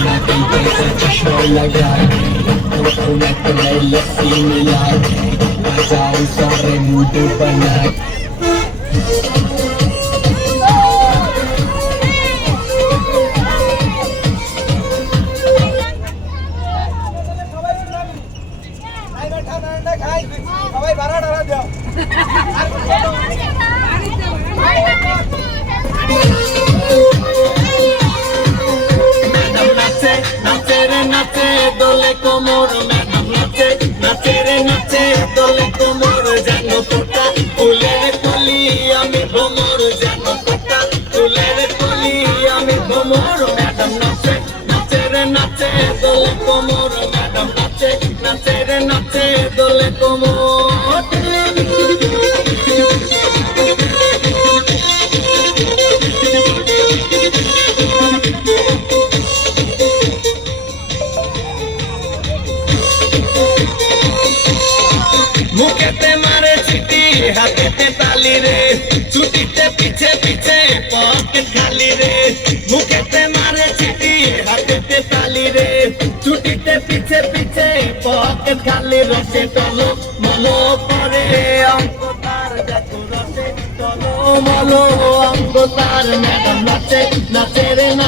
Nothing takes such a show like that. Connect the mail, let's see me live. Bazaar सारे mood बना নাচে দোলে কোমর madam নাচে নাচে রে নাচে দোলে কোমর যেন ফোটা ফুলের কলি আমি ভ্রমর যেন ফোটা ফুলের কলি আমি ভ্রমর ম্যাডাম নাচে নাচে রে নাচে দোলে কোমর ম্যাডাম নাচে নাচে রে নাচে দোলে কোমর মুখেতে মারে চিঠি হাতেতে তালি রে ছুটিতে পিছে পিছে পকেট খালি রে মুখেতে মারে চিঠি হাতেতে তালি রে ছুটিতে পিছে পিছে পকেট খালি রসে টলো মলো করে অঙ্ক তার দেখো রসে টলো মলো অঙ্ক তার ম্যাডাম নাচে নাচে রে নাচে